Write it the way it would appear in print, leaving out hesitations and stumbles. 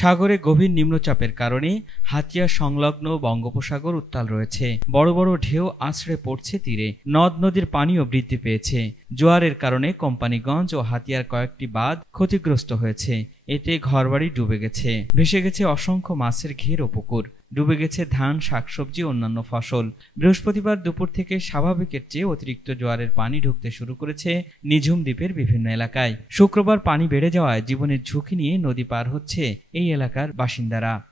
সাগরে গভীর নিম্নচাপের কারণে হাতিয়া সংলগ্ন বঙ্গোপসাগর উত্তাল রয়েছে। বড় বড় ঢেউ আছড়ে পড়ছে তীরে। নদ নদীর পানিও বৃদ্ধি পেয়েছে। জোয়ারের কারণে কোম্পানিগঞ্জ ও হাতিয়ার কয়েকটি বাঁধ ক্ষতিগ্রস্ত হয়েছে। এতে ঘরবাড়ি ডুবে গেছে। ভেসে গেছে অসংখ্য মাছের ঘের ও পুকুর। ডুবে গেছে ধান, শাকসবজি, অন্যান্য ফসল। বৃহস্পতিবার দুপুর থেকে স্বাভাবিকের চেয়ে অতিরিক্ত জোয়ারের পানি ঢুকতে শুরু করেছে নিঝুম দ্বীপের বিভিন্ন এলাকায়। শুক্রবার পানি বেড়ে যাওয়ায় জীবনের ঝুঁকি নিয়ে নদী পার হচ্ছে এই এলাকার বাসিন্দারা।